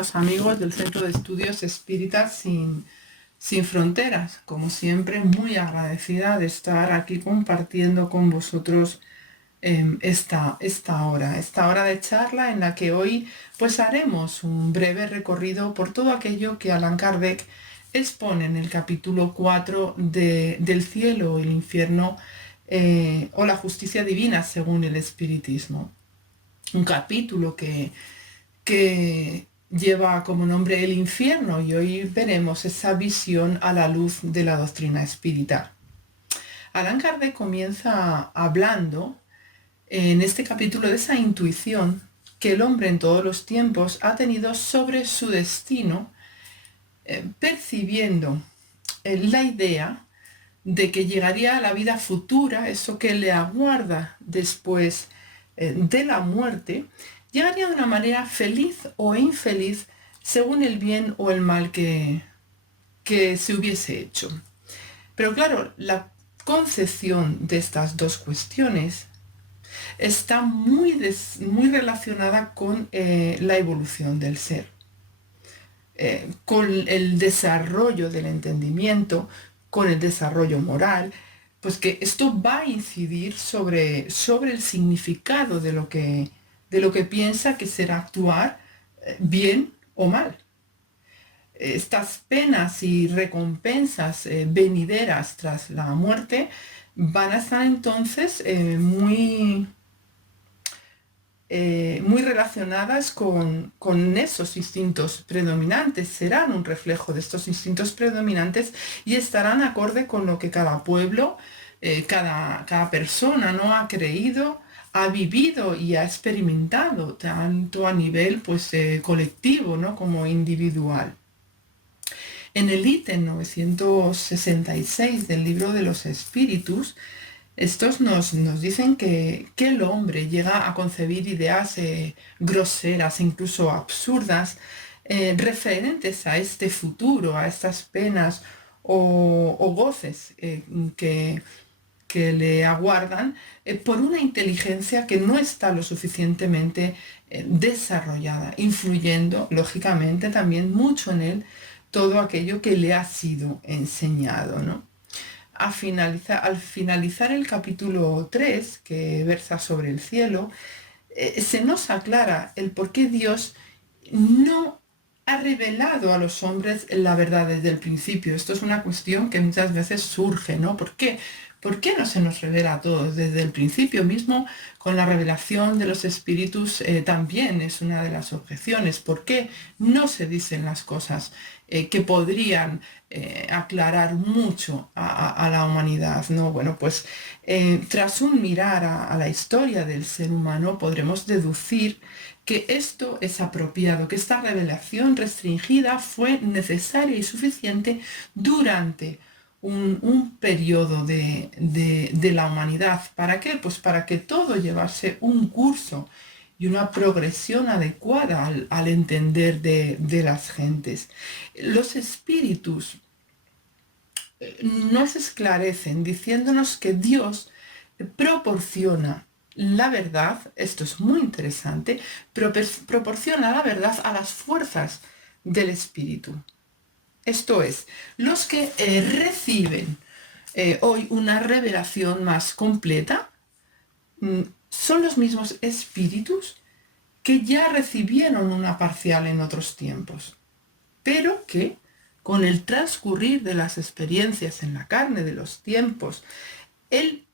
queridos amigos del Centro de Estudios Espíritas Sin Fronteras. Como siempre, muy agradecida de estar aquí compartiendo con vosotros esta hora de charla en la que hoy pues haremos un breve recorrido por todo aquello que Allan Kardec expone en el capítulo 4 del cielo, el infierno o la justicia divina según el espiritismo. Un capítulo que lleva como nombre el infierno y hoy veremos esa visión a la luz de la doctrina espírita. Allan Kardec comienza hablando en este capítulo de esa intuición que el hombre en todos los tiempos ha tenido sobre su destino, percibiendo la idea de que llegaría a la vida futura, eso que le aguarda después de la muerte, llegaría de una manera feliz o infeliz según el bien o el mal que se hubiese hecho. Pero claro, la concepción de estas dos cuestiones está muy relacionada con la evolución del ser, con el desarrollo del entendimiento, con el desarrollo moral, pues que esto va a incidir sobre el significado de lo que piensa que será actuar bien o mal. Estas penas y recompensas venideras tras la muerte van a estar entonces muy relacionadas con esos instintos predominantes, serán un reflejo de estos instintos predominantes y estarán acorde con lo que cada pueblo, cada persona, ¿no?, ha creído, ha vivido y ha experimentado, tanto a nivel pues, colectivo, ¿no?, como individual. En el ítem 966 del Libro de los Espíritus, estos nos dicen que el hombre llega a concebir ideas groseras, incluso absurdas, referentes a este futuro, a estas penas o goces que le aguardan por una inteligencia que no está lo suficientemente desarrollada, influyendo, lógicamente, también mucho en él todo aquello que le ha sido enseñado, ¿no? Al finalizar el capítulo 3, que versa sobre el cielo, se nos aclara el por qué Dios no ha revelado a los hombres la verdad desde el principio. Esto es una cuestión que muchas veces surge, ¿no? ¿Por qué? ¿Por qué no se nos revela a todos desde el principio mismo? Con la revelación de los espíritus también es una de las objeciones. ¿Por qué no se dicen las cosas que podrían aclarar mucho a la humanidad, ¿no? Bueno, pues tras un mirar a la historia del ser humano podremos deducir que esto es apropiado, que esta revelación restringida fue necesaria y suficiente durante un periodo de la humanidad. ¿Para qué? Pues para que todo llevase un curso y una progresión adecuada al entender de las gentes. Los espíritus nos esclarecen diciéndonos que Dios proporciona la verdad, esto es muy interesante, proporciona la verdad a las fuerzas del espíritu. Esto es, los que reciben hoy una revelación más completa son los mismos espíritus que ya recibieron una parcial en otros tiempos, pero que con el transcurrir de las experiencias en la carne de los tiempos, el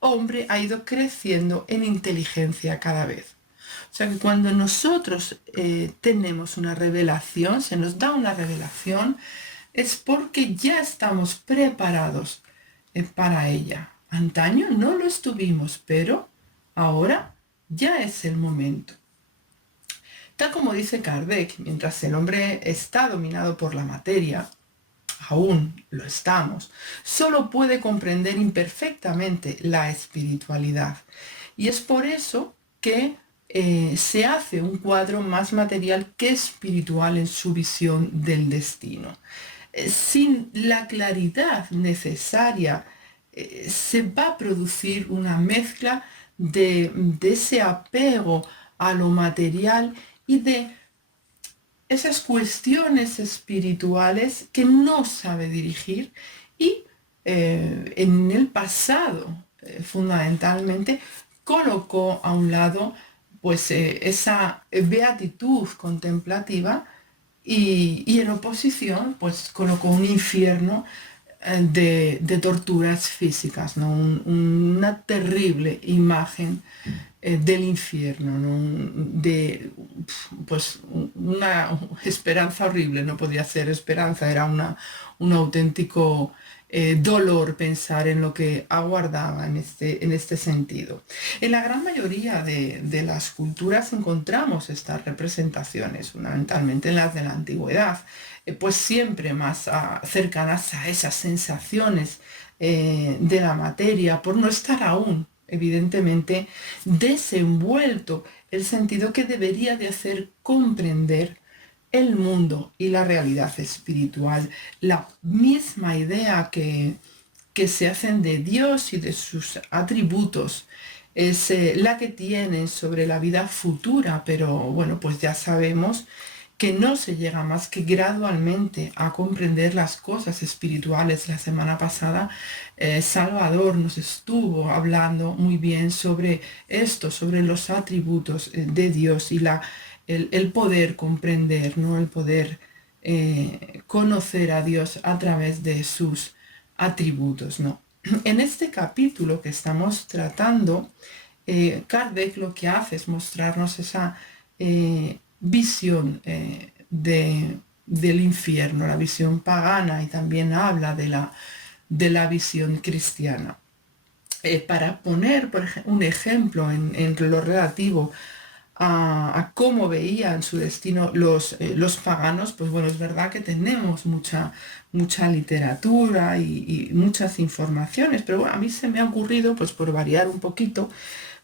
hombre ha ido creciendo en inteligencia cada vez. O sea que cuando nosotros tenemos una revelación, se nos da una revelación, es porque ya estamos preparados para ella. Antaño no lo estuvimos, pero ahora ya es el momento. Tal como dice Kardec, mientras el hombre está dominado por la materia, aún lo estamos, solo puede comprender imperfectamente la espiritualidad. Y es por eso que se hace un cuadro más material que espiritual en su visión del destino. Sin la claridad necesaria, se va a producir una mezcla de ese apego a lo material y de esas cuestiones espirituales que no sabe dirigir y en el pasado, fundamentalmente, colocó a un lado pues esa beatitud contemplativa y en oposición pues colocó un infierno de torturas físicas, ¿no? Una terrible imagen del infierno, ¿no? Pues una esperanza horrible, no podía ser esperanza, era un auténtico dolor pensar en lo que aguardaba en este sentido. En la gran mayoría de las culturas encontramos estas representaciones, fundamentalmente en las de la antigüedad, pues siempre más cercanas a esas sensaciones de la materia, por no estar aún, evidentemente, desenvuelto el sentido que debería de hacer comprender el mundo y la realidad espiritual, la misma idea que se hacen de Dios y de sus atributos es la que tienen sobre la vida futura, pero bueno, pues ya sabemos que no se llega más que gradualmente a comprender las cosas espirituales. La semana pasada Salvador nos estuvo hablando muy bien sobre esto, sobre los atributos de Dios y el poder comprender, ¿no? El poder conocer a Dios a través de sus atributos, ¿no? En este capítulo que estamos tratando, Kardec lo que hace es mostrarnos esa visión del infierno, la visión pagana, y también habla de la visión cristiana. Para poner un ejemplo en lo relativo a cómo veían su destino los paganos, pues bueno, es verdad que tenemos mucha literatura y muchas informaciones, pero bueno, a mí se me ha ocurrido, pues por variar un poquito,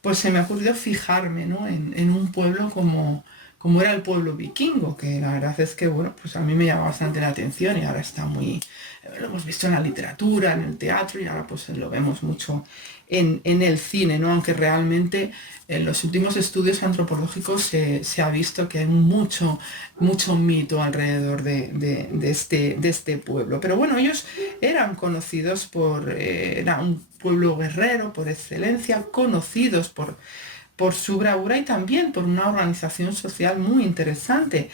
pues se me ha ocurrido fijarme, ¿no? en un pueblo como era el pueblo vikingo, que la verdad es que, bueno, pues a mí me llama bastante la atención y ahora está lo hemos visto en la literatura, en el teatro y ahora pues lo vemos mucho en el cine, ¿no? Aunque realmente en los últimos estudios antropológicos se ha visto que hay mucho mito alrededor de este pueblo. Pero bueno, ellos eran conocidos era un pueblo guerrero por excelencia, conocidos por su bravura y también por una organización social muy interesante,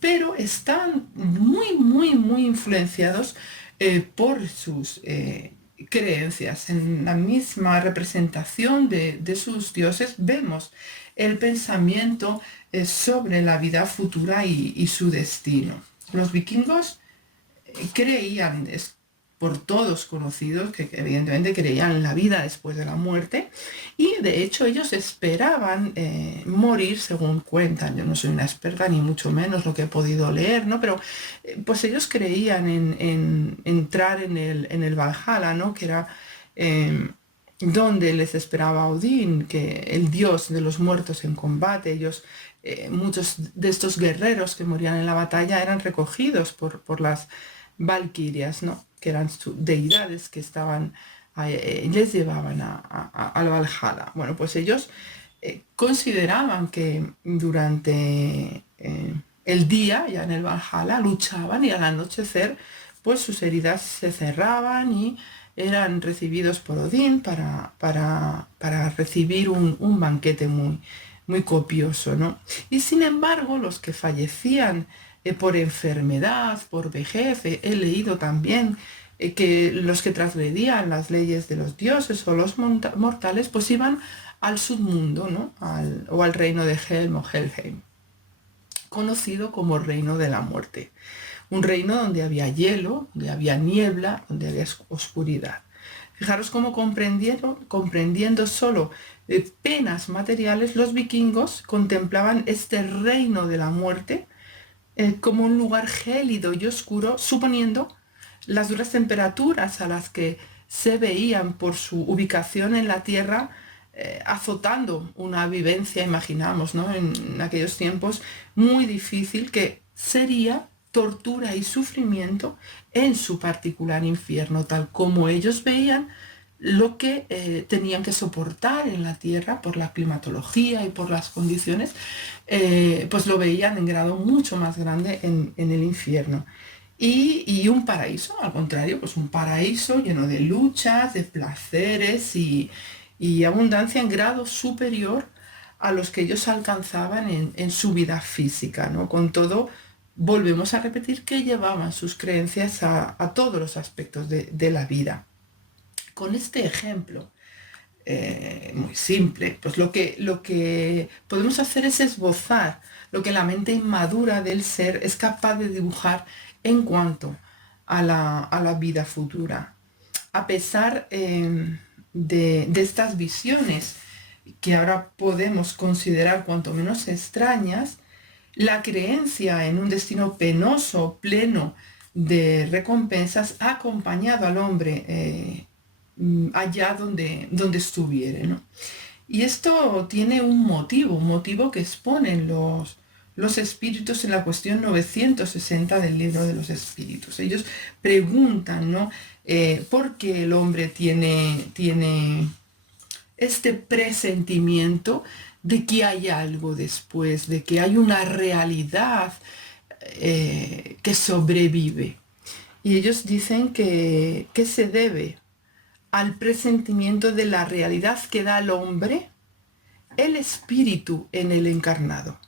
pero están muy influenciados por sus creencias. En la misma representación de sus dioses vemos el pensamiento sobre la vida futura y su destino. Los vikingos creían, es por todos conocidos, que evidentemente creían en la vida después de la muerte y de hecho ellos esperaban morir según cuentan. Yo no soy una experta ni mucho menos lo que he podido leer, ¿no? Pero pues ellos creían en entrar en el Valhalla, ¿no? Que era donde les esperaba Odín, que el dios de los muertos en combate. Ellos muchos de estos guerreros que morían en la batalla eran recogidos por las valquirias, ¿no? Que eran deidades que estaban, les llevaban al Valhalla. Bueno, pues ellos consideraban que durante el día, ya en el Valhalla, luchaban y al anochecer, pues sus heridas se cerraban y eran recibidos por Odín para recibir un banquete muy copioso, ¿no? Y sin embargo, los que fallecían por enfermedad, por vejez, he leído también que los que transgredían las leyes de los dioses o los mortales, pues iban al submundo, ¿no? O al reino de Helm o Helheim, conocido como reino de la muerte. Un reino donde había hielo, donde había niebla, donde había oscuridad. Fijaros cómo comprendiendo solo penas materiales, los vikingos contemplaban este reino de la muerte como un lugar gélido y oscuro, suponiendo las duras temperaturas a las que se veían por su ubicación en la tierra, azotando una vivencia, imaginamos, ¿no? En aquellos tiempos muy difícil, que sería tortura y sufrimiento en su particular infierno, tal como ellos veían lo que tenían que soportar en la tierra por la climatología y por las condiciones, pues lo veían en grado mucho más grande en el infierno. Y un paraíso, al contrario, pues un paraíso lleno de luchas, de placeres y abundancia en grado superior a los que ellos alcanzaban en su vida física, ¿no? Con todo, volvemos a repetir que llevaban sus creencias a todos los aspectos de la vida. Con este ejemplo muy simple, pues lo que podemos hacer es esbozar lo que la mente inmadura del ser es capaz de dibujar en cuanto a la vida futura. A pesar de estas visiones que ahora podemos considerar cuanto menos extrañas, la creencia en un destino penoso, pleno de recompensas, ha acompañado al hombre allá donde estuviere, ¿no? Y esto tiene un motivo que exponen los espíritus en la cuestión 960 del libro de los espíritus. Ellos preguntan, ¿no? ¿Por qué el hombre tiene este presentimiento de que hay algo después, de que hay una realidad que sobrevive? Y ellos dicen que se debe al presentimiento de la realidad que da al hombre el espíritu en el encarnado,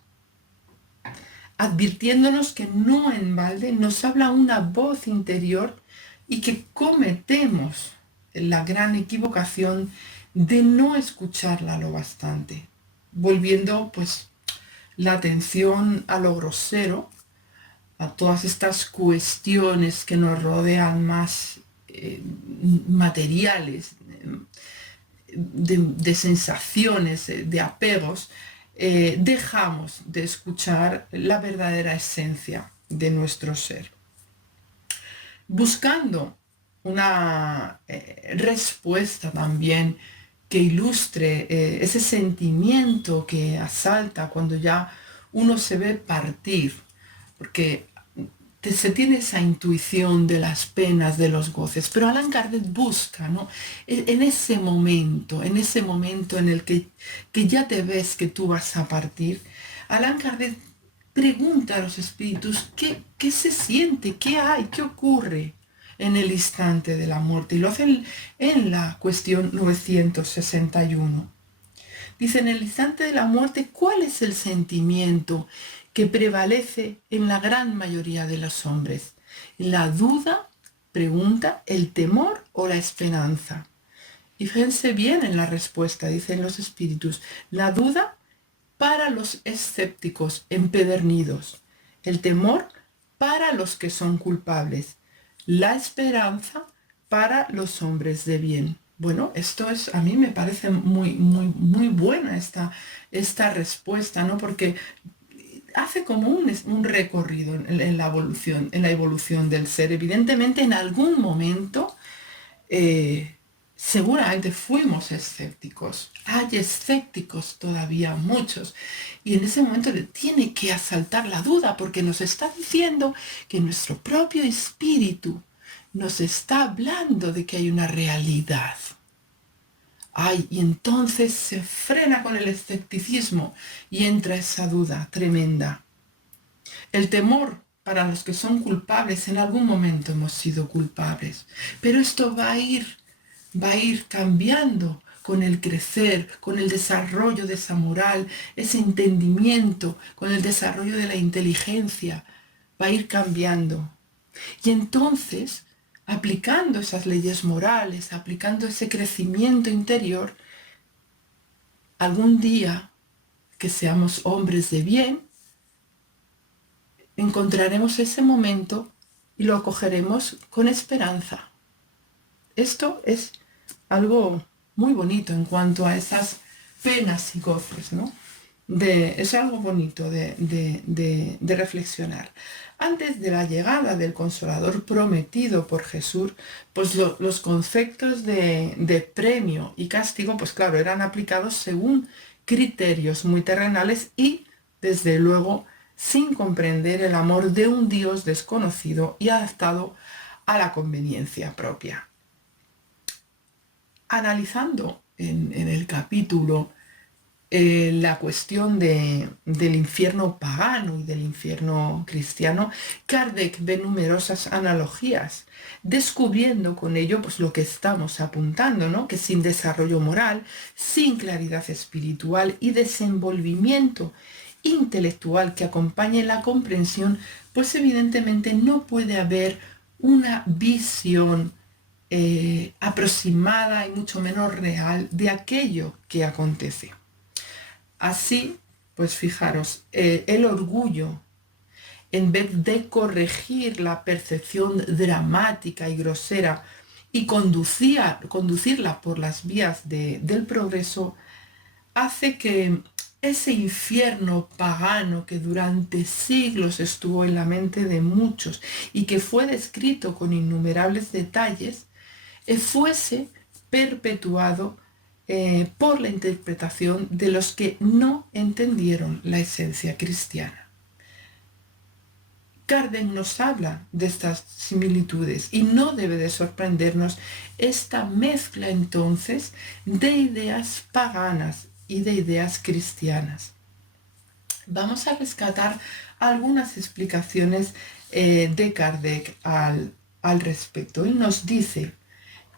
advirtiéndonos que no en balde nos habla una voz interior y que cometemos la gran equivocación de no escucharla lo bastante, volviendo pues la atención a lo grosero, a todas estas cuestiones que nos rodean más materiales, de sensaciones, de apegos, dejamos de escuchar la verdadera esencia de nuestro ser. Buscando una respuesta también que ilustre ese sentimiento que asalta cuando ya uno se ve partir, porque se tiene esa intuición de las penas, de los goces, pero Allan Kardec busca, ¿no? En ese momento en el que ya te ves que tú vas a partir, Allan Kardec pregunta a los espíritus qué se siente, qué hay, qué ocurre en el instante de la muerte, y lo hace en la cuestión 961. Dice, en el instante de la muerte, ¿cuál es el sentimiento que prevalece en la gran mayoría de los hombres? ¿La duda, pregunta, el temor o la esperanza? Y fíjense bien en la respuesta, dicen los espíritus, la duda para los escépticos empedernidos, el temor para los que son culpables, la esperanza para los hombres de bien. Bueno, esto es, a mí me parece muy buena esta respuesta, ¿no? Porque hace como un recorrido en la evolución del ser. Evidentemente, en algún momento, seguramente fuimos escépticos. Hay escépticos todavía, muchos. Y en ese momento le tiene que asaltar la duda, porque nos está diciendo que nuestro propio espíritu nos está hablando de que hay una realidad. Ay, y entonces se frena con el escepticismo y entra esa duda tremenda. El temor para los que son culpables, en algún momento hemos sido culpables, pero esto va a ir cambiando con el crecer, con el desarrollo de esa moral, ese entendimiento, con el desarrollo de la inteligencia, va a ir cambiando. Y entonces, aplicando esas leyes morales, aplicando ese crecimiento interior, algún día que seamos hombres de bien, encontraremos ese momento y lo acogeremos con esperanza. Esto es algo muy bonito en cuanto a esas penas y goces, ¿no? Es algo bonito de reflexionar. Antes de la llegada del Consolador prometido por Jesús, pues los conceptos de premio y castigo, pues claro, eran aplicados según criterios muy terrenales y, desde luego, sin comprender el amor de un Dios desconocido y adaptado a la conveniencia propia. analizando en el capítulo la cuestión del infierno pagano y del infierno cristiano, Kardec ve numerosas analogías, descubriendo con ello pues, lo que estamos apuntando, ¿no? Que sin desarrollo moral, sin claridad espiritual y desenvolvimiento intelectual que acompañe la comprensión, pues evidentemente no puede haber una visión aproximada y mucho menos real de aquello que acontece. Así, pues fijaros, el orgullo, en vez de corregir la percepción dramática y grosera y conducirla por las vías del progreso, hace que ese infierno pagano que durante siglos estuvo en la mente de muchos y que fue descrito con innumerables detalles, fuese perpetuado por la interpretación de los que no entendieron la esencia cristiana. Kardec nos habla de estas similitudes y no debe de sorprendernos esta mezcla entonces de ideas paganas y de ideas cristianas. Vamos a rescatar algunas explicaciones de Kardec al respecto. Él nos dice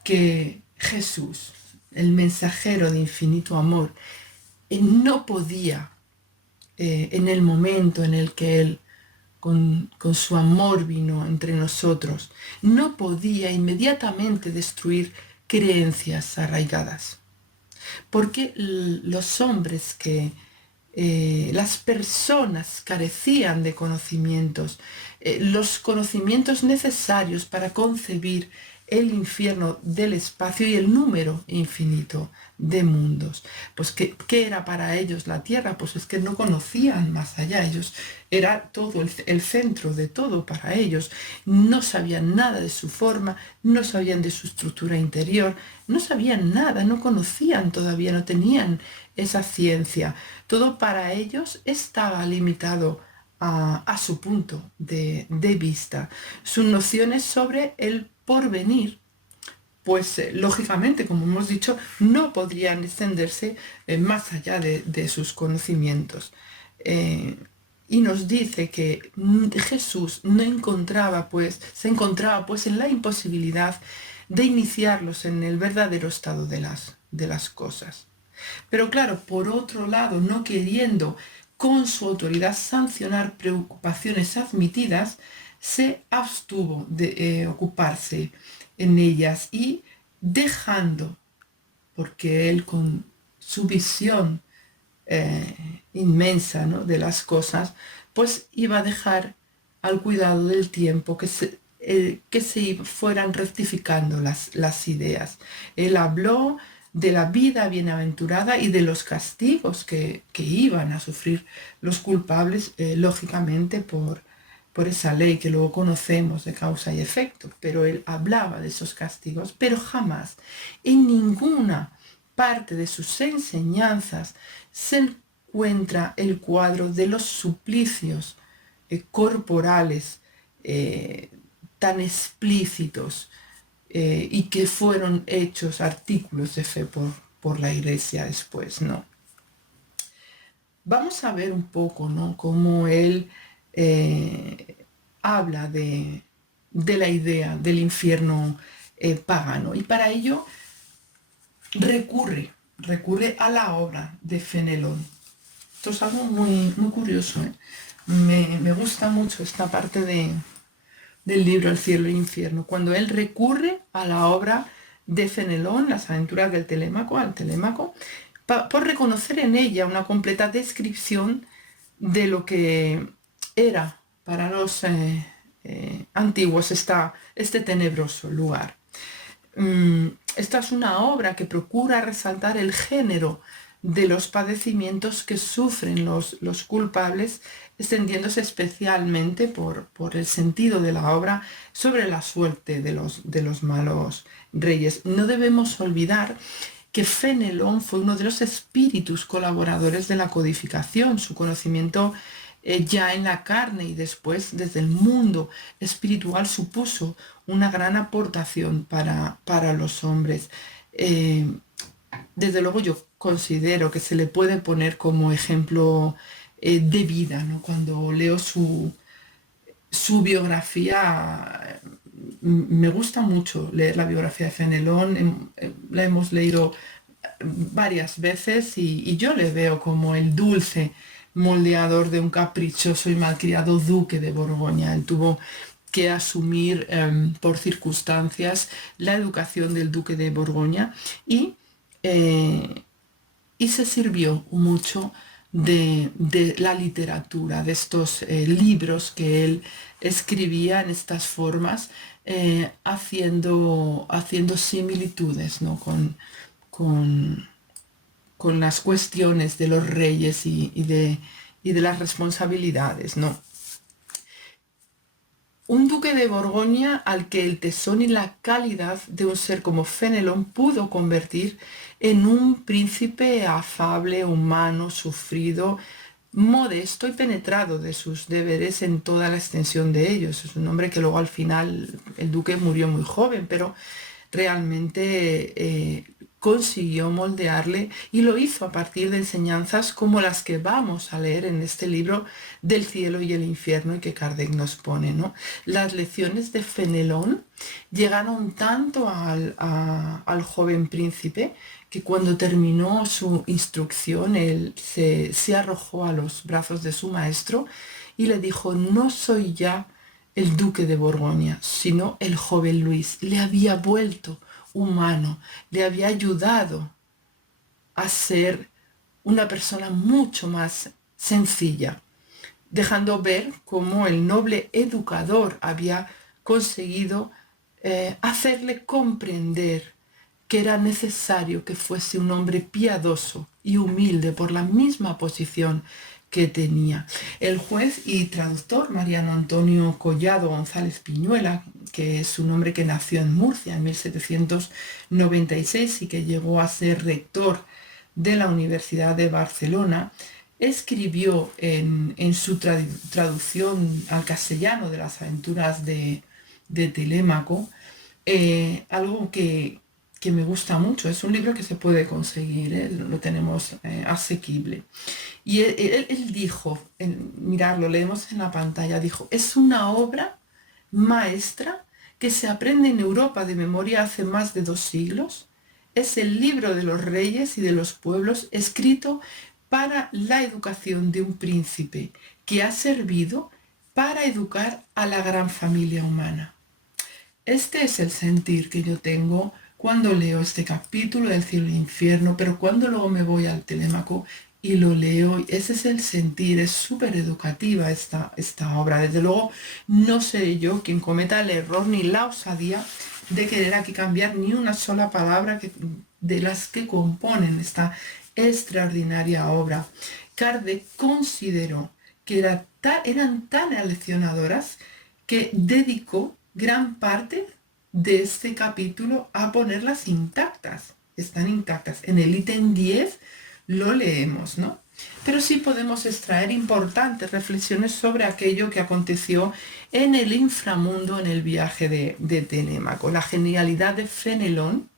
que Jesús, el mensajero de infinito amor, no podía, en el momento en el que Él con su amor vino entre nosotros, no podía inmediatamente destruir creencias arraigadas. Porque los hombres las personas carecían de conocimientos, los conocimientos necesarios para concebir el infierno del espacio y el número infinito de mundos. Pues ¿qué era para ellos la Tierra? Pues es que no conocían más allá. Ellos era todo el centro de todo para ellos. No sabían nada de su forma, no sabían de su estructura interior, no sabían nada, no conocían todavía, no tenían esa ciencia. Todo para ellos estaba limitado a su punto de vista. Sus nociones sobre el porvenir, pues lógicamente, como hemos dicho, no podrían extenderse más allá de sus conocimientos. Y nos dice que Jesús se encontraba pues en la imposibilidad de iniciarlos en el verdadero estado de las cosas. Pero claro, por otro lado, no queriendo con su autoridad sancionar preocupaciones admitidas, se abstuvo de ocuparse en ellas y dejando, porque él con su visión inmensa, ¿no?, de las cosas, pues iba a dejar al cuidado del tiempo que se fueran rectificando las ideas. Él habló de la vida bienaventurada y de los castigos que iban a sufrir los culpables, lógicamente por esa ley que luego conocemos de causa y efecto, pero él hablaba de esos castigos, pero jamás en ninguna parte de sus enseñanzas se encuentra el cuadro de los suplicios corporales tan explícitos y que fueron hechos artículos de fe por la Iglesia después, ¿no? Vamos a ver un poco, ¿no?, cómo él habla de la idea del infierno pagano, y para ello recurre a la obra de Fenelón. Esto es algo muy, muy curioso, ¿eh? Me gusta mucho esta parte del libro El cielo y el infierno, cuando él recurre a la obra de Fenelón, Las aventuras del Telémaco, por reconocer en ella una completa descripción de lo que era para los antiguos este tenebroso lugar. Esta es una obra que procura resaltar el género de los padecimientos que sufren los culpables, extendiéndose especialmente por el sentido de la obra sobre la suerte de los malos reyes. No debemos olvidar que Fenelón fue uno de los espíritus colaboradores de la codificación. Su conocimiento ya en la carne y después desde el mundo espiritual supuso una gran aportación para los hombres. eh, desde luego yo considero que se le puede poner como ejemplo de vida, ¿no? Cuando leo su biografía, me gusta mucho leer la biografía de Fenelón, la hemos leído varias veces y yo le veo como el dulce moldeador de un caprichoso y malcriado duque de Borgoña. Él tuvo que asumir por circunstancias la educación del duque de Borgoña y, eh, y se sirvió mucho de la literatura, de estos libros que él escribía en estas formas, haciendo similitudes, ¿no? con, con las cuestiones de los reyes y de las responsabilidades, ¿no? Un duque de Borgoña al que el tesón y la calidad de un ser como Fenelón pudo convertir en un príncipe afable, humano, sufrido, modesto y penetrado de sus deberes en toda la extensión de ellos. Es un hombre que luego al final el duque murió muy joven, pero realmente consiguió moldearle y lo hizo a partir de enseñanzas como las que vamos a leer en este libro del cielo y el infierno y que Kardec nos pone, ¿no? Las lecciones de Fenelón llegaron tanto al joven príncipe que cuando terminó su instrucción él se arrojó a los brazos de su maestro y le dijo: no soy ya el duque de Borgoña, sino el joven Luis. Le había vuelto humano, le había ayudado a ser una persona mucho más sencilla, dejando ver cómo el noble educador había conseguido hacerle comprender que era necesario que fuese un hombre piadoso y humilde por la misma posición que tenía. El juez y traductor Mariano Antonio Collado González Piñuela, que es un hombre que nació en Murcia en 1796 y que llegó a ser rector de la Universidad de Barcelona, escribió en su traducción al castellano de las aventuras de Telémaco algo que me gusta mucho. Es un libro que se puede conseguir, lo tenemos asequible. Y él dijo, mirad, lo leemos en la pantalla, dijo: es una obra maestra que se aprende en Europa de memoria hace más de 2 siglos. Es el libro de los reyes y de los pueblos escrito para la educación de un príncipe que ha servido para educar a la gran familia humana. Este es el sentir que yo tengo cuando leo este capítulo del cielo e infierno, pero cuando luego me voy al Telémaco y lo leo, ese es el sentir, es súper educativa esta obra. Desde luego no seré yo quien cometa el error ni la osadía de querer aquí cambiar ni una sola palabra de las que componen esta extraordinaria obra. Kardec consideró que eran tan aleccionadoras que dedicó gran parte de este capítulo a ponerlas intactas. Están intactas. En el ítem 10 lo leemos, ¿no? Pero sí podemos extraer importantes reflexiones sobre aquello que aconteció en el inframundo en el viaje de Telémaco. La genialidad de Fenelón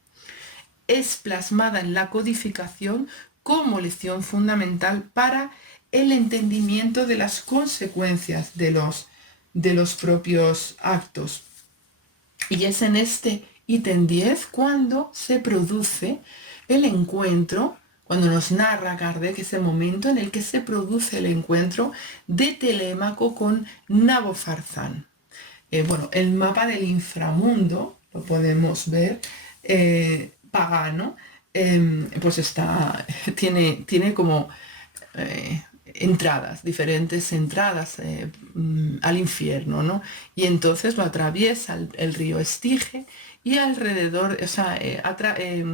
es plasmada en la codificación como lección fundamental para el entendimiento de las consecuencias de los propios actos. Y es en este ítem 10 cuando se produce el encuentro, cuando nos narra Kardec ese momento en el que se produce el encuentro de Telémaco con Nabofarzán. Bueno, el mapa del inframundo, lo podemos ver, pagano, pues tiene como entradas, diferentes entradas al infierno, ¿no? Y entonces lo atraviesa el río Estige y alrededor, o sea,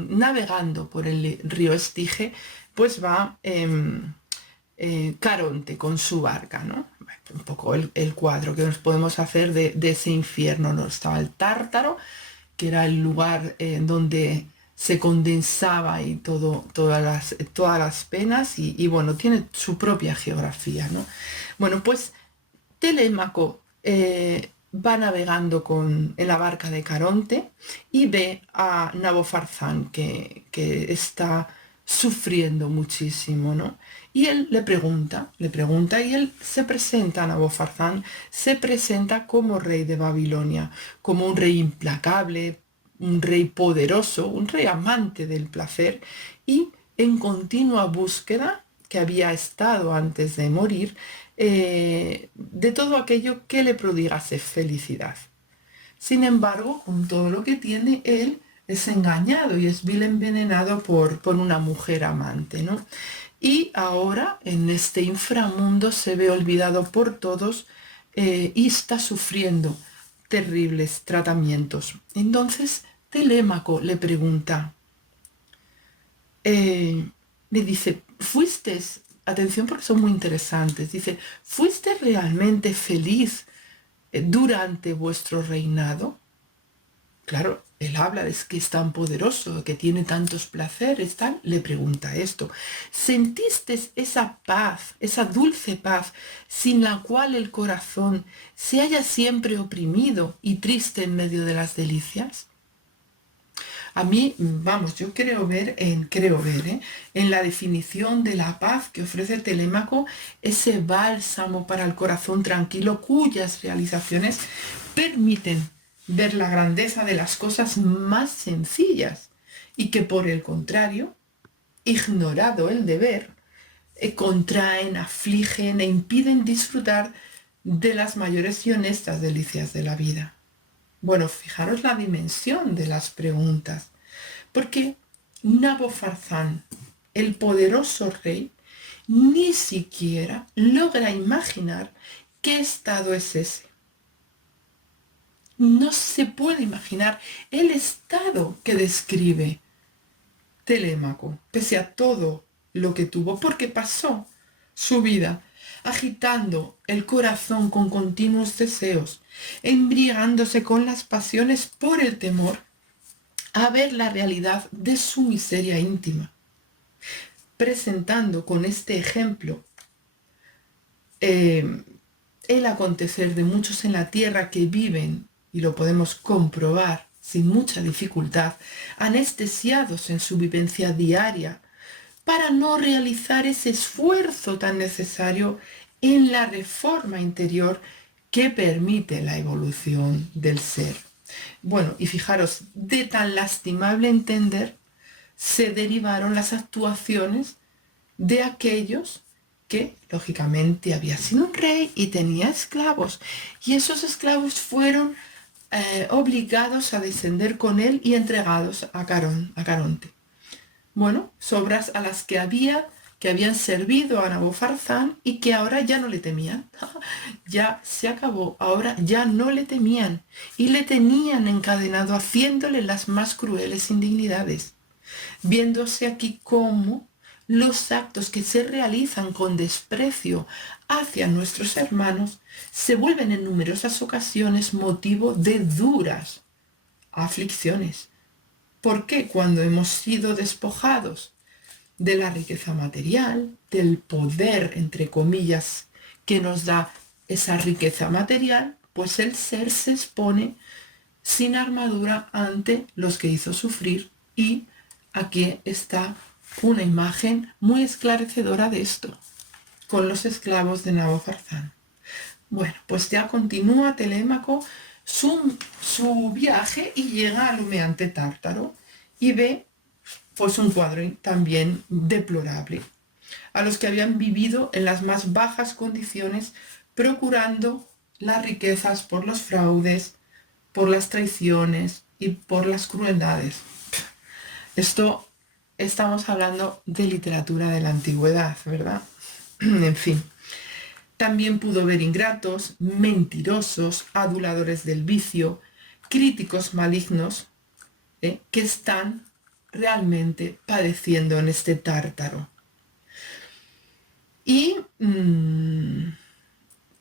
navegando por el río Estige, pues va Caronte con su barca, ¿no? Un poco el cuadro que nos podemos hacer de ese infierno, ¿no? Estaba el Tártaro, que era el lugar donde se condensaba y todas las penas y bueno, tiene su propia geografía, ¿no? Bueno, pues Telémaco va navegando en la barca de Caronte y ve a Nabofarzán que está sufriendo muchísimo, ¿no? Y él le pregunta y él se presenta, Nabofarzán se presenta como rey de Babilonia, como un rey implacable, un rey poderoso, un rey amante del placer y en continua búsqueda que había estado antes de morir de todo aquello que le prodigase felicidad. Sin embargo, con todo lo que tiene, él es engañado y es vil envenenado por una mujer amante, ¿no? Y ahora en este inframundo se ve olvidado por todos y está sufriendo terribles tratamientos. Entonces Telémaco le pregunta, eh, le dice, ¿fuiste, atención porque son muy interesantes, dice, ¿fuiste realmente feliz durante vuestro reinado? Claro, él habla de que es tan poderoso, que tiene tantos placeres, tal, le pregunta esto. ¿Sentiste esa paz, esa dulce paz, sin la cual el corazón se halla siempre oprimido y triste en medio de las delicias? A mí, vamos, yo en la definición de la paz que ofrece Telémaco, ese bálsamo para el corazón tranquilo cuyas realizaciones permiten ver la grandeza de las cosas más sencillas y que por el contrario, ignorado el deber, contraen, afligen e impiden disfrutar de las mayores y honestas delicias de la vida. Bueno, fijaros la dimensión de las preguntas, porque Nabofarzán, el poderoso rey, ni siquiera logra imaginar qué estado es ese. No se puede imaginar el estado que describe Telémaco, pese a todo lo que tuvo, porque pasó su vida agitando el corazón con continuos deseos, embriagándose con las pasiones por el temor a ver la realidad de su miseria íntima, presentando con este ejemplo eh, el acontecer de muchos en la tierra que viven, y lo podemos comprobar sin mucha dificultad, anestesiados en su vivencia diaria, para no realizar ese esfuerzo tan necesario en la reforma interior que permite la evolución del ser. Bueno, y fijaros, de tan lastimable entender se derivaron las actuaciones de aquellos que, lógicamente, había sido un rey y tenía esclavos. Y esos esclavos fueron obligados a descender con él y entregados a Caronte. Bueno, sobras a las que habían servido a Nabofarzán y que ahora ya no le temían. Ya se acabó, ahora ya no le temían y le tenían encadenado haciéndole las más crueles indignidades, viéndose aquí cómo los actos que se realizan con desprecio hacia nuestros hermanos se vuelven en numerosas ocasiones motivo de duras aflicciones. ¿Por qué cuando hemos sido despojados de la riqueza material, del poder, entre comillas, que nos da esa riqueza material, pues el ser se expone sin armadura ante los que hizo sufrir? Y aquí está una imagen muy esclarecedora de esto, con los esclavos de Nabofarzán. Bueno, pues ya continúa Telémaco su viaje y llega al humeante Tártaro y ve pues un cuadro también deplorable, a los que habían vivido en las más bajas condiciones procurando las riquezas por los fraudes, por las traiciones y por las crueldades. Esto estamos hablando de literatura de la antigüedad, ¿verdad? En fin. También pudo ver ingratos, mentirosos, aduladores del vicio, críticos malignos, que están realmente padeciendo en este tártaro. Y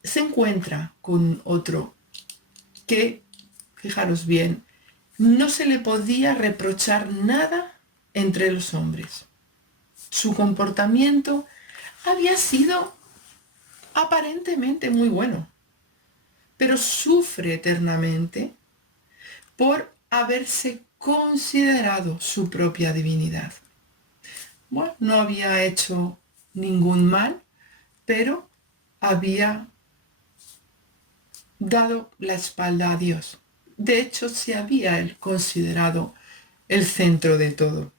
se encuentra con otro que, fijaros bien, no se le podía reprochar nada entre los hombres. Su comportamiento había sido aparentemente muy bueno, pero sufre eternamente por haberse considerado su propia divinidad. Bueno, no había hecho ningún mal, pero había dado la espalda a Dios. De hecho, se había él considerado el centro de todo.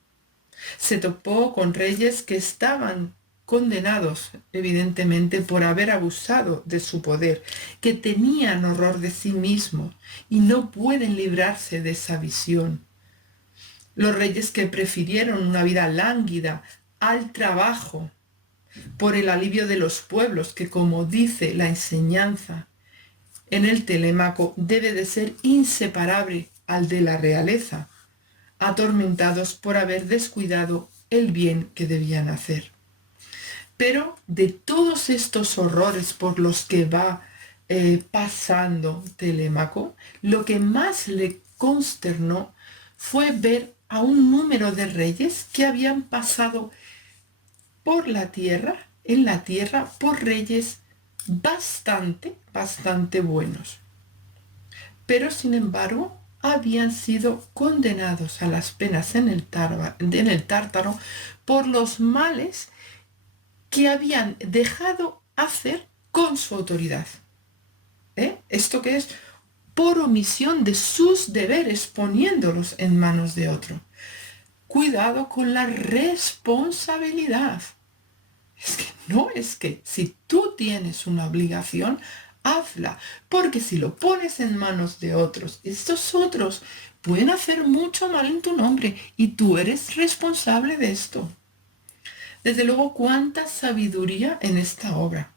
Se topó con reyes que estaban condenados, evidentemente, por haber abusado de su poder, que tenían horror de sí mismos y no pueden librarse de esa visión. Los reyes que prefirieron una vida lánguida al trabajo por el alivio de los pueblos, que como dice la enseñanza en el Telémaco, debe de ser inseparable al de la realeza, atormentados por haber descuidado el bien que debían hacer. Pero de todos estos horrores por los que va pasando Telémaco, lo que más le consternó fue ver a un número de reyes que habían pasado por la tierra, en la tierra, por reyes bastante buenos. Pero sin embargo, habían sido condenados a las penas en el Tártaro por los males que habían dejado hacer con su autoridad. ¿Esto qué es? Por omisión de sus deberes, poniéndolos en manos de otro. Cuidado con la responsabilidad. Es que si tú tienes una obligación, hazla, porque si lo pones en manos de otros, estos otros pueden hacer mucho mal en tu nombre y tú eres responsable de esto. Desde luego, cuánta sabiduría en esta obra.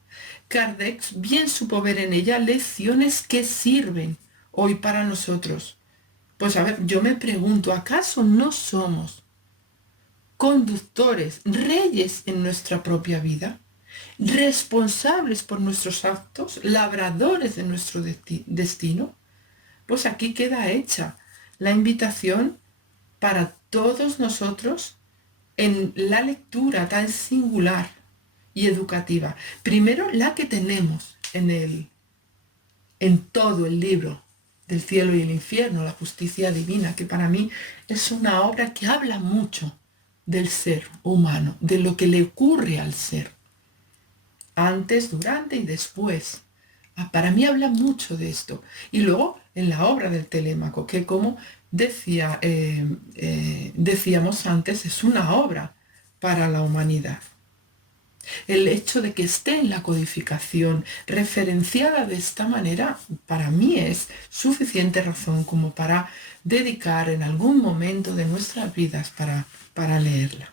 Kardec bien supo ver en ella lecciones que sirven hoy para nosotros. Pues a ver, yo me pregunto, ¿acaso no somos conductores, reyes en nuestra propia vida, responsables por nuestros actos, labradores de nuestro destino? Pues aquí queda hecha la invitación para todos nosotros en la lectura tan singular y educativa. Primero, la que tenemos en todo el libro del cielo y el infierno, la justicia divina, que para mí es una obra que habla mucho del ser humano, de lo que le ocurre al ser, antes, durante y después. Para mí habla mucho de esto. Y luego en la obra del Telémaco, que como decíamos antes, es una obra para la humanidad. El hecho de que esté en la codificación referenciada de esta manera, para mí es suficiente razón como para dedicar en algún momento de nuestras vidas para leerla.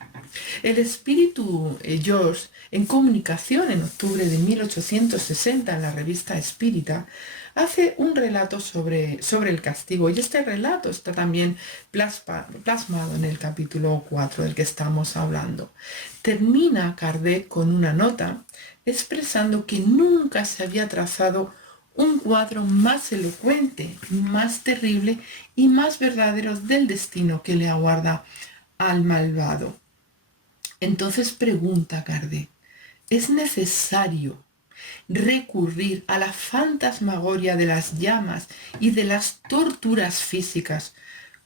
El espíritu George, en comunicación en octubre de 1860 en la revista Espírita, hace un relato sobre el castigo, y este relato está también plasmado en el capítulo 4 del que estamos hablando. Termina Kardec con una nota expresando que nunca se había trazado un cuadro más elocuente, más terrible y más verdadero del destino que le aguarda al malvado. Entonces pregunta Kardec, ¿es necesario recurrir a la fantasmagoria de las llamas y de las torturas físicas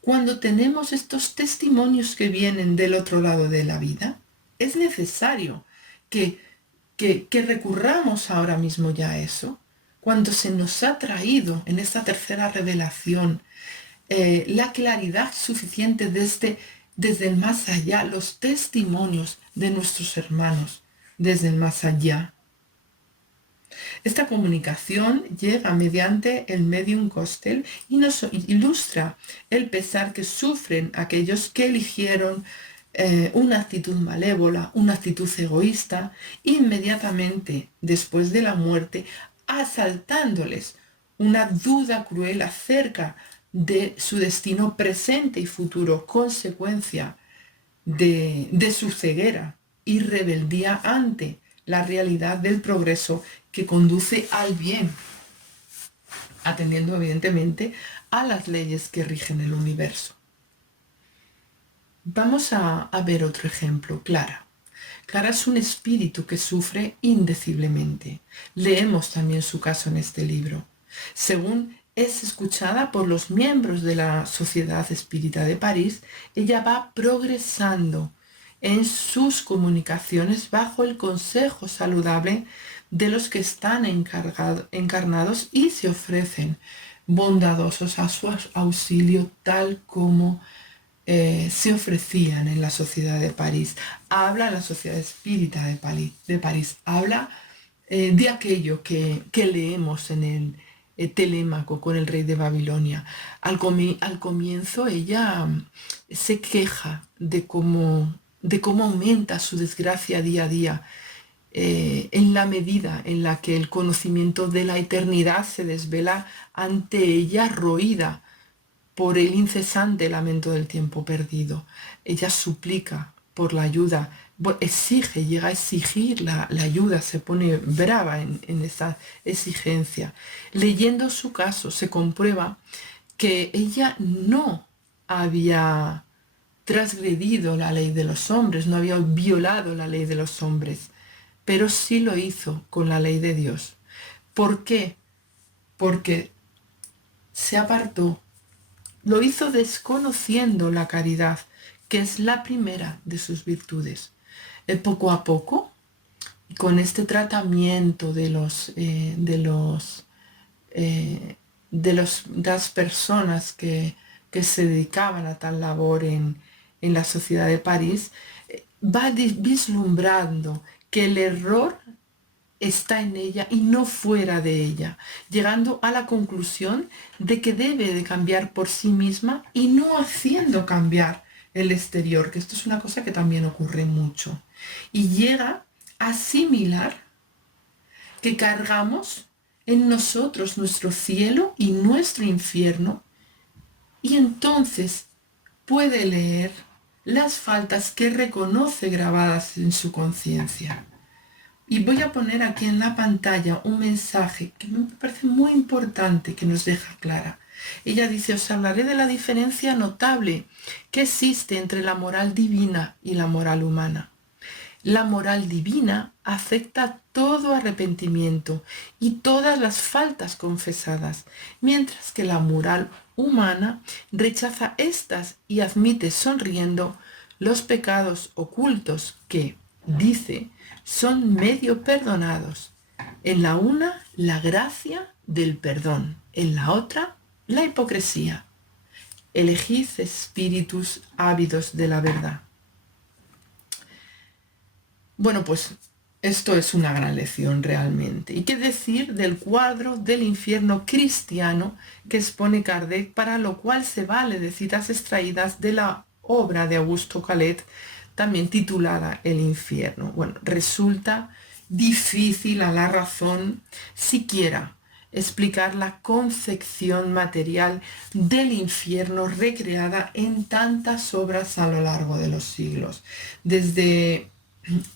cuando tenemos estos testimonios que vienen del otro lado de la vida? ¿Es necesario que recurramos ahora mismo ya a eso? Cuando se nos ha traído en esta tercera revelación la claridad suficiente desde el más allá, los testimonios de nuestros hermanos desde el más allá. Esta comunicación llega mediante el medium Costel y nos ilustra el pesar que sufren aquellos que eligieron una actitud malévola, una actitud egoísta, inmediatamente después de la muerte, asaltándoles una duda cruel acerca de su destino presente y futuro, consecuencia de su ceguera y rebeldía ante la realidad del progreso que conduce al bien, atendiendo evidentemente a las leyes que rigen el universo. Vamos a ver otro ejemplo, Clara. Clara es un espíritu que sufre indeciblemente. Leemos también su caso en este libro. Según es escuchada por los miembros de la Sociedad Espírita de París, ella va progresando en sus comunicaciones bajo el consejo saludable de los que están encarnados y se ofrecen bondadosos a su auxilio tal como se ofrecían en la Sociedad de París. Habla la Sociedad Espírita de París, habla de aquello que leemos en el Telémaco con el rey de Babilonia. Al comienzo ella se queja de cómo aumenta su desgracia día a día, en la medida en la que el conocimiento de la eternidad se desvela ante ella roída por el incesante lamento del tiempo perdido. Ella suplica por la ayuda, exige, llega a exigir la ayuda, se pone brava en esa exigencia. Leyendo su caso se comprueba que ella no había transgredido la ley de los hombres, no había violado la ley de los hombres, pero sí lo hizo con la ley de Dios. ¿Por qué? Porque se apartó. Lo hizo desconociendo la caridad, que es la primera de sus virtudes. Poco a poco, con este tratamiento de las personas que se dedicaban a tal labor en la Sociedad de París, va vislumbrando que el error está en ella y no fuera de ella, llegando a la conclusión de que debe de cambiar por sí misma y no haciendo cambiar el exterior, que esto es una cosa que también ocurre mucho. Y llega a asimilar que cargamos en nosotros nuestro cielo y nuestro infierno, y entonces puede leer las faltas que reconoce grabadas en su conciencia. Y voy a poner aquí en la pantalla un mensaje que me parece muy importante, que nos deja clara. Ella dice: os hablaré de la diferencia notable que existe entre la moral divina y la moral humana. La moral divina acepta todo arrepentimiento y todas las faltas confesadas, mientras que la moral humana rechaza estas y admite sonriendo los pecados ocultos que, dice, son medio perdonados. En la una, la gracia del perdón; en la otra, la hipocresía. Elegid espíritus ávidos de la verdad. Bueno, pues esto es una gran lección realmente. ¿Y qué decir del cuadro del infierno cristiano que expone Kardec, para lo cual se vale de citas extraídas de la obra de Augusto Calet, también titulada El infierno? Bueno, resulta difícil a la razón siquiera explicar la concepción material del infierno recreada en tantas obras a lo largo de los siglos. Desde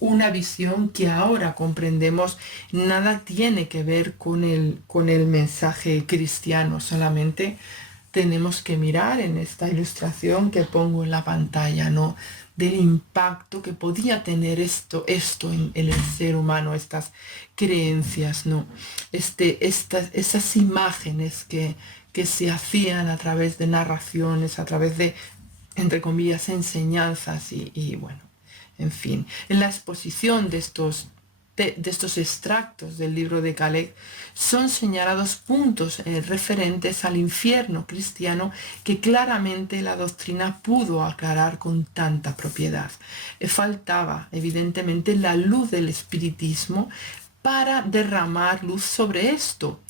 una visión que ahora comprendemos nada tiene que ver con el mensaje cristiano. Solamente tenemos que mirar en esta ilustración que pongo en la pantalla, ¿no?, del impacto que podía tener esto en el ser humano, estas creencias, ¿no? Esas imágenes que se hacían a través de narraciones, a través de, entre comillas, enseñanzas y bueno, en fin. En la exposición de estos extractos del libro de Calet son señalados puntos referentes al infierno cristiano que claramente la doctrina pudo aclarar con tanta propiedad. Faltaba evidentemente la luz del espiritismo para derramar luz sobre esto,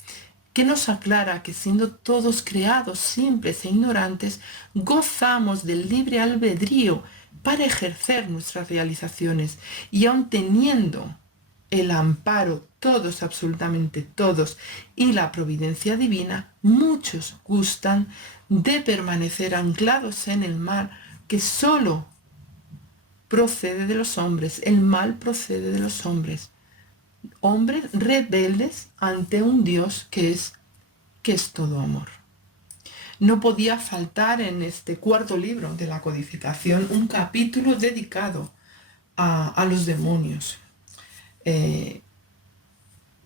que nos aclara que siendo todos creados simples e ignorantes, gozamos del libre albedrío para ejercer nuestras realizaciones, y aun teniendo el amparo todos, absolutamente todos, y la providencia divina, muchos gustan de permanecer anclados en el mal, que solo procede de los hombres. El mal procede de los hombres, hombres rebeldes ante un Dios que es todo amor. No podía faltar en este cuarto libro de la codificación un capítulo dedicado a los demonios.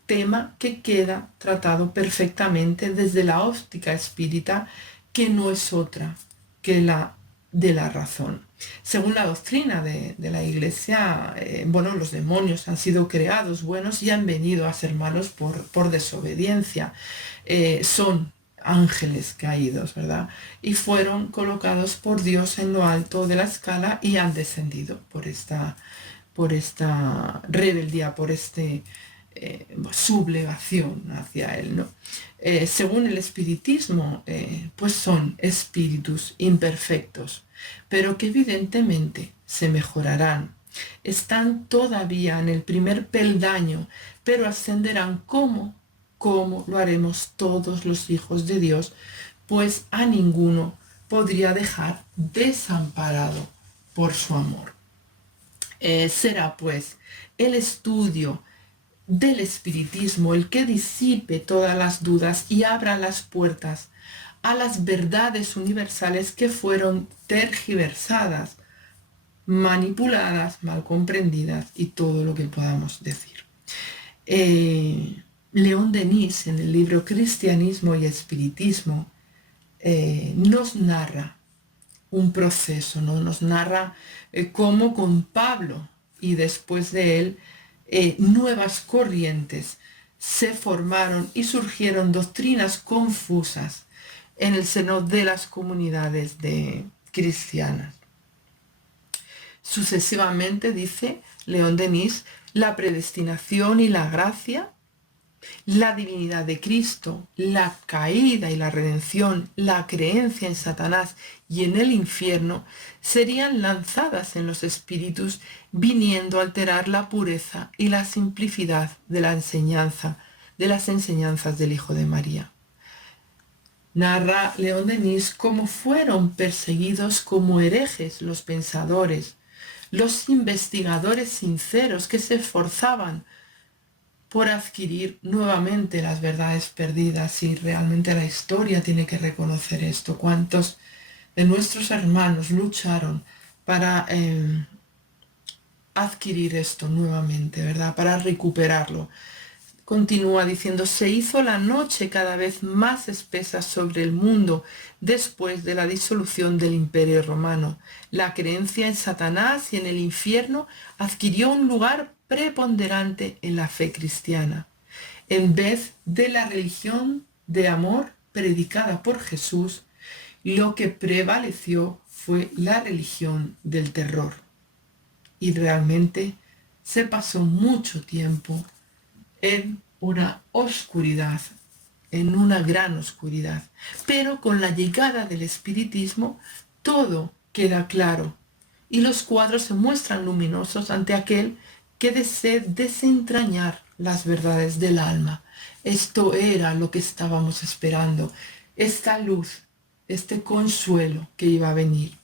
tema que queda tratado perfectamente desde la óptica espírita, que no es otra que la de la razón. Según la doctrina de la Iglesia, los demonios han sido creados buenos y han venido a ser malos por desobediencia. Son ángeles caídos, ¿verdad? Y fueron colocados por Dios en lo alto de la escala y han descendido por esta rebeldía, por este sublevación hacia Él, ¿no? Según el espiritismo, pues son espíritus imperfectos, pero que evidentemente se mejorarán. Están todavía en el primer peldaño, pero ascenderán como lo haremos todos los hijos de Dios, pues a ninguno podría dejar desamparado por su amor. Será pues el estudio del espiritismo el que disipe todas las dudas y abra las puertas a las verdades universales que fueron tergiversadas, manipuladas, mal comprendidas y todo lo que podamos decir. León Denis, en el libro Cristianismo y Espiritismo, nos narra un proceso, ¿no? Nos narra cómo con Pablo y después de él nuevas corrientes se formaron y surgieron doctrinas confusas en el seno de las comunidades cristianas. Sucesivamente, dice León Denis, la predestinación y la gracia, la divinidad de Cristo, la caída y la redención, la creencia en Satanás y en el infierno serían lanzadas en los espíritus, viniendo a alterar la pureza y la simplicidad de la enseñanza, de las enseñanzas del Hijo de María. Narra León Denis cómo fueron perseguidos como herejes los pensadores, los investigadores sinceros que se esforzaban por adquirir nuevamente las verdades perdidas, y realmente la historia tiene que reconocer esto. ¿Cuántos de nuestros hermanos lucharon para adquirir esto nuevamente, verdad? Para recuperarlo. Continúa diciendo, se hizo la noche cada vez más espesa sobre el mundo después de la disolución del Imperio Romano. La creencia en Satanás y en el infierno adquirió un lugar preponderante en la fe cristiana. En vez de la religión de amor predicada por Jesús, lo que prevaleció fue la religión del terror. Y realmente se pasó mucho tiempo en una oscuridad, en una gran oscuridad. Pero con la llegada del espiritismo todo queda claro y los cuadros se muestran luminosos ante aquel que desee desentrañar las verdades del alma. Esto era lo que estábamos esperando, esta luz, este consuelo que iba a venir.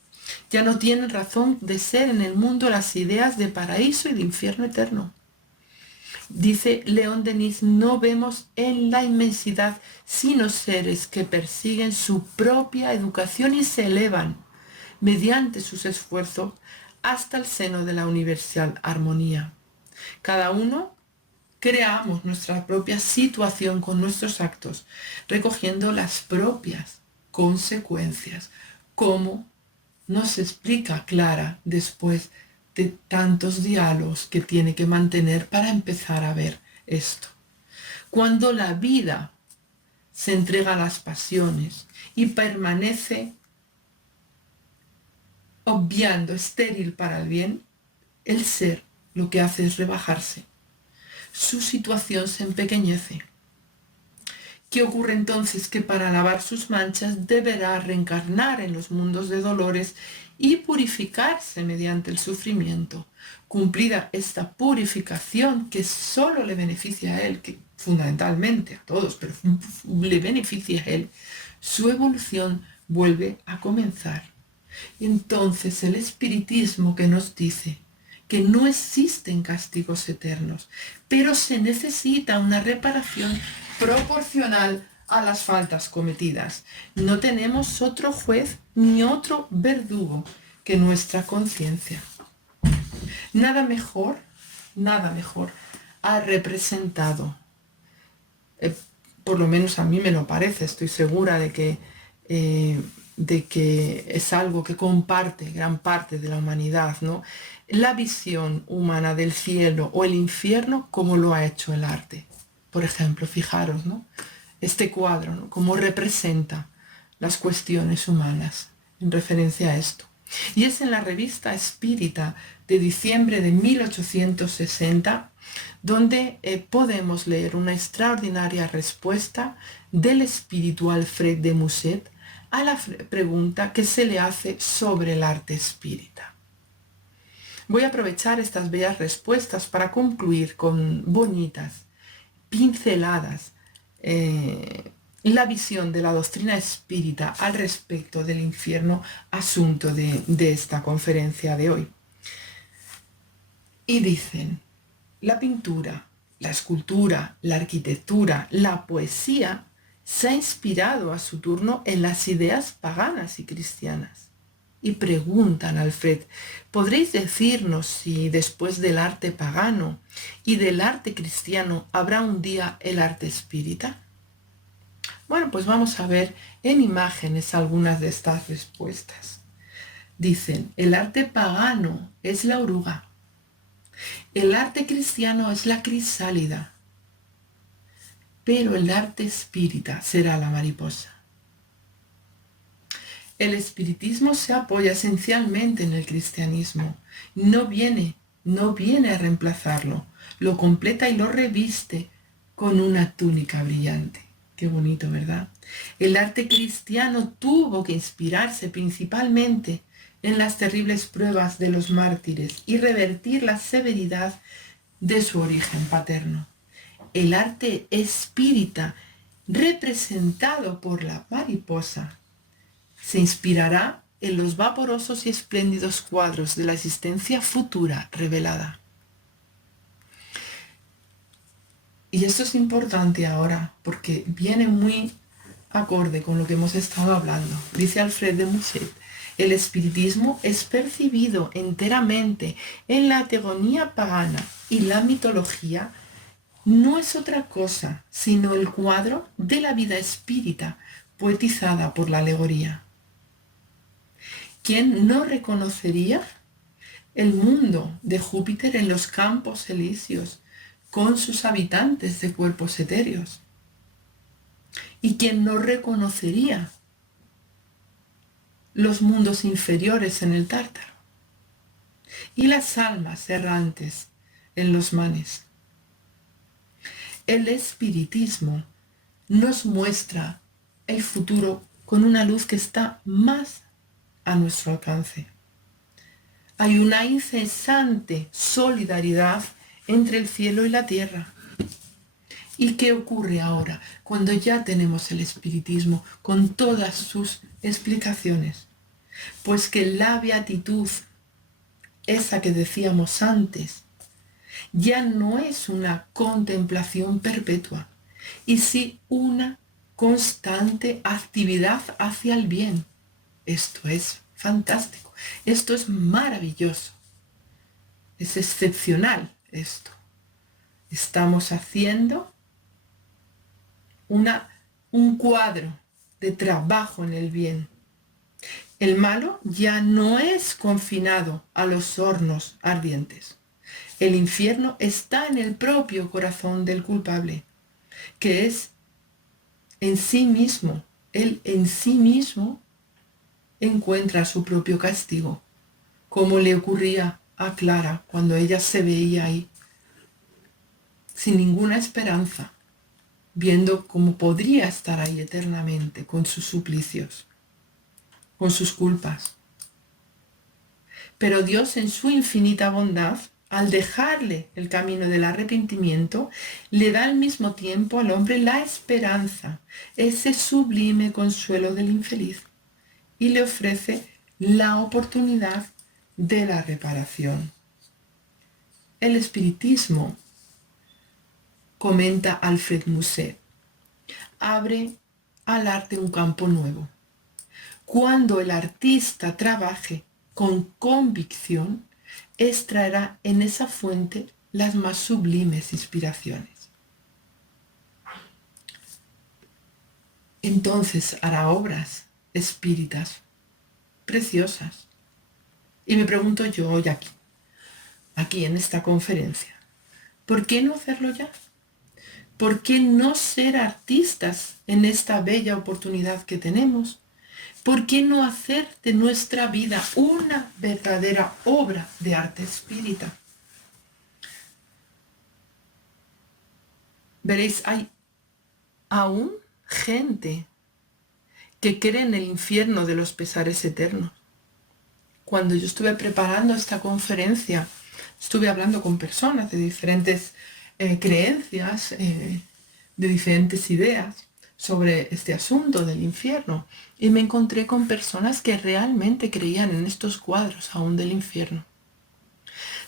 Ya no tienen razón de ser en el mundo las ideas de paraíso y de infierno eterno. Dice León Denis, no vemos en la inmensidad sino seres que persiguen su propia educación y se elevan mediante sus esfuerzos hasta el seno de la universal armonía. Cada uno creamos nuestra propia situación con nuestros actos, recogiendo las propias consecuencias, como nos explica Clara después de tantos diálogos que tiene que mantener para empezar a ver esto. Cuando la vida se entrega a las pasiones y permanece obviando, estéril para el bien, el ser lo que hace es rebajarse. Su situación se empequeñece. ¿Qué ocurre entonces? Que para lavar sus manchas deberá reencarnar en los mundos de dolores y purificarse mediante el sufrimiento. Cumplida esta purificación que solo le beneficia a él, que fundamentalmente a todos, pero le beneficia a él, su evolución vuelve a comenzar. Entonces el espiritismo que nos dice que no existen castigos eternos, pero se necesita una reparación proporcional a las faltas cometidas. No tenemos otro juez ni otro verdugo que nuestra conciencia. Nada mejor ha representado eh, por lo menos a mí me lo parece, estoy segura eh, de que es algo que comparte gran parte de la humanidad, ¿no? La visión humana del cielo o el infierno, como lo ha hecho el arte. Por ejemplo, fijaros, ¿no? Este cuadro, ¿no? Cómo representa las cuestiones humanas en referencia a esto. Y es en la revista Espírita de diciembre de 1860 donde podemos leer una extraordinaria respuesta del espiritual Alfred de Musset a la pregunta que se le hace sobre el arte espírita. Voy a aprovechar estas bellas respuestas para concluir con bonitas pinceladas la visión de la doctrina espírita al respecto del infierno, asunto de esta conferencia de hoy. Y dicen, la pintura, la escultura, la arquitectura, la poesía se ha inspirado a su turno en las ideas paganas y cristianas. Y preguntan, Alfred, ¿podréis decirnos si después del arte pagano y del arte cristiano habrá un día el arte espírita? Bueno, pues vamos a ver en imágenes algunas de estas respuestas. Dicen, el arte pagano es la oruga. El arte cristiano es la crisálida, pero el arte espírita será la mariposa. El espiritismo se apoya esencialmente en el cristianismo. No viene a reemplazarlo, lo completa y lo reviste con una túnica brillante. Qué bonito, ¿verdad? El arte cristiano tuvo que inspirarse principalmente en las terribles pruebas de los mártires y revertir la severidad de su origen paterno. El arte espírita, representado por la mariposa, se inspirará en los vaporosos y espléndidos cuadros de la existencia futura revelada. Y esto es importante ahora porque viene muy acorde con lo que hemos estado hablando. Dice Alfred de Musset, el espiritismo es percibido enteramente en la teogonía pagana y la mitología no es otra cosa sino el cuadro de la vida espírita poetizada por la alegoría. ¿Quién no reconocería el mundo de Júpiter en los campos elíseos con sus habitantes de cuerpos etéreos? ¿Y quién no reconocería los mundos inferiores en el Tártaro y las almas errantes en los manes? El espiritismo nos muestra el futuro con una luz que está más a nuestro alcance. Hay una incesante solidaridad entre el cielo y la tierra. ¿Y qué ocurre ahora cuando ya tenemos el espiritismo con todas sus explicaciones? Pues que la beatitud, esa que decíamos antes, ya no es una contemplación perpetua, y sí una constante actividad hacia el bien. Esto es fantástico, esto es maravilloso, es excepcional esto. Estamos haciendo un cuadro de trabajo en el bien. El malo ya no es confinado a los hornos ardientes. El infierno está en el propio corazón del culpable, que es en sí mismo, él en sí mismo encuentra su propio castigo, como le ocurría a Clara cuando ella se veía ahí, sin ninguna esperanza, viendo cómo podría estar ahí eternamente con sus suplicios, con sus culpas. Pero Dios en su infinita bondad, al dejarle el camino del arrepentimiento, le da al mismo tiempo al hombre la esperanza, ese sublime consuelo del infeliz, y le ofrece la oportunidad de la reparación. El espiritismo, comenta Alfred Musset, abre al arte un campo nuevo. Cuando el artista trabaje con convicción, extraerá en esa fuente las más sublimes inspiraciones. entonces hará obras espíritas preciosas. Y me pregunto yo hoy aquí en esta conferencia, ¿por qué no hacerlo ya? ¿Por qué no ser artistas en esta bella oportunidad que tenemos? ¿Por qué no hacer de nuestra vida una verdadera obra de arte espírita? Veréis, hay aún gente que cree en el infierno de los pesares eternos. Cuando yo estuve preparando esta conferencia, estuve hablando con personas de diferentes creencias, de diferentes ideas sobre este asunto del infierno, y me encontré con personas que realmente creían en estos cuadros aún del infierno.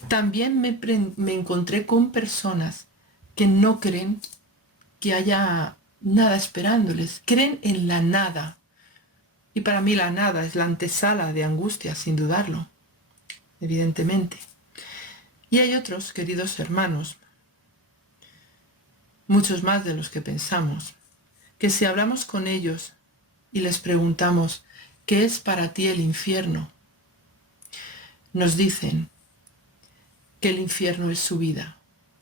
También me encontré con personas que no creen que haya nada esperándoles, creen en la nada. Y para mí la nada es la antesala de angustia, sin dudarlo, evidentemente. Y hay otros, queridos hermanos, muchos más de los que pensamos, que si hablamos con ellos y les preguntamos, ¿qué es para ti el infierno?, nos dicen que el infierno es su vida,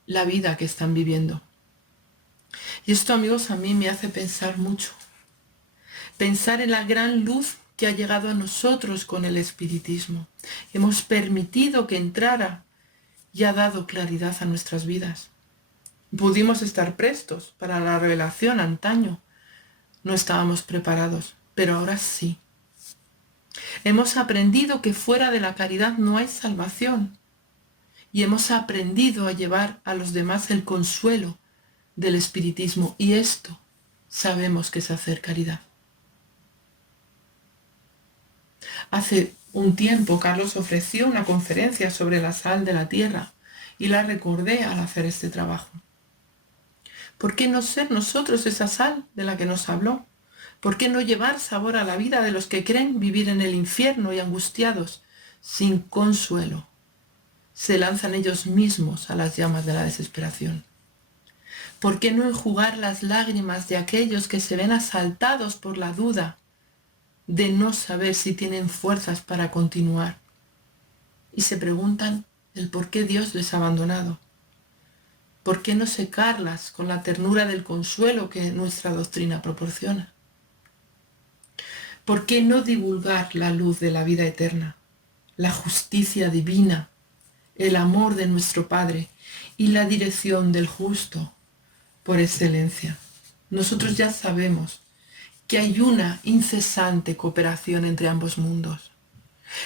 la vida que están viviendo. Y esto, amigos, a mí me hace pensar mucho. Pensar en la gran luz que ha llegado a nosotros con el espiritismo. Hemos permitido que entrara y ha dado claridad a nuestras vidas. Pudimos estar prestos para la revelación antaño. No estábamos preparados, pero ahora sí. Hemos aprendido que fuera de la caridad no hay salvación. Y hemos aprendido a llevar a los demás el consuelo del espiritismo. Y esto sabemos que es hacer caridad. Hace un tiempo Carlos ofreció una conferencia sobre la sal de la tierra y la recordé al hacer este trabajo. ¿Por qué no ser nosotros esa sal de la que nos habló? ¿Por qué no llevar sabor a la vida de los que creen vivir en el infierno y angustiados, sin consuelo? Se lanzan ellos mismos a las llamas de la desesperación. ¿Por qué no enjugar las lágrimas de aquellos que se ven asaltados por la duda de no saber si tienen fuerzas para continuar? Y se preguntan el por qué Dios les ha abandonado. ¿Por qué no secarlas con la ternura del consuelo que nuestra doctrina proporciona? ¿Por qué no divulgar la luz de la vida eterna, la justicia divina, el amor de nuestro Padre y la dirección del justo por excelencia? Nosotros ya sabemos que hay una incesante cooperación entre ambos mundos.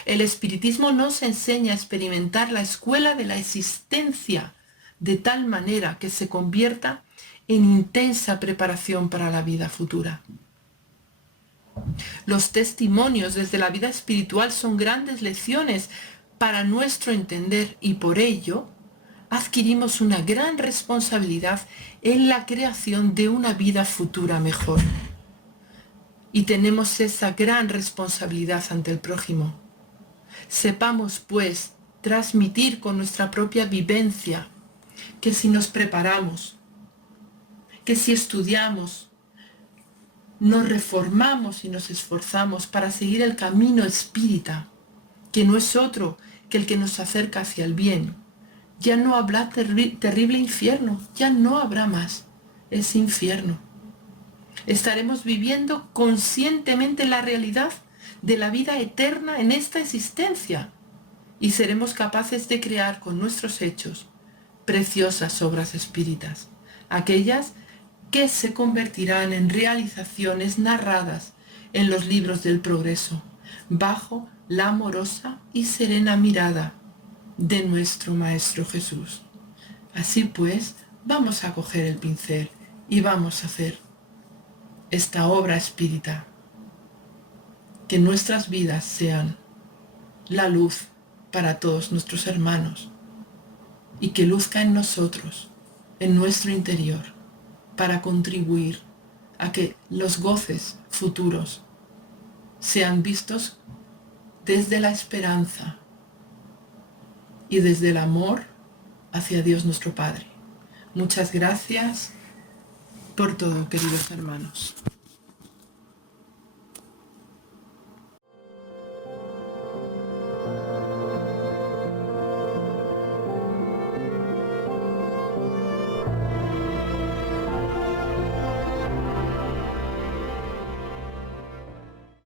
El espiritismo nos enseña a experimentar la escuela de la existencia de tal manera que se convierta en intensa preparación para la vida futura. Los testimonios desde la vida espiritual son grandes lecciones para nuestro entender y por ello adquirimos una gran responsabilidad en la creación de una vida futura mejor. Y tenemos esa gran responsabilidad ante el prójimo. Sepamos, pues, transmitir con nuestra propia vivencia que si nos preparamos, que si estudiamos, nos reformamos y nos esforzamos para seguir el camino espírita, que no es otro que el que nos acerca hacia el bien, ya no habrá terrible infierno, ya no habrá más ese infierno. Estaremos viviendo conscientemente la realidad de la vida eterna en esta existencia y seremos capaces de crear con nuestros hechos preciosas obras espíritas, aquellas que se convertirán en realizaciones narradas en los libros del progreso, bajo la amorosa y serena mirada de nuestro Maestro Jesús. Así pues, vamos a coger el pincel y vamos a hacer esta obra espírita, que nuestras vidas sean la luz para todos nuestros hermanos y que luzca en nosotros, en nuestro interior, para contribuir a que los goces futuros sean vistos desde la esperanza y desde el amor hacia Dios nuestro Padre. Muchas gracias por todo, queridos hermanos.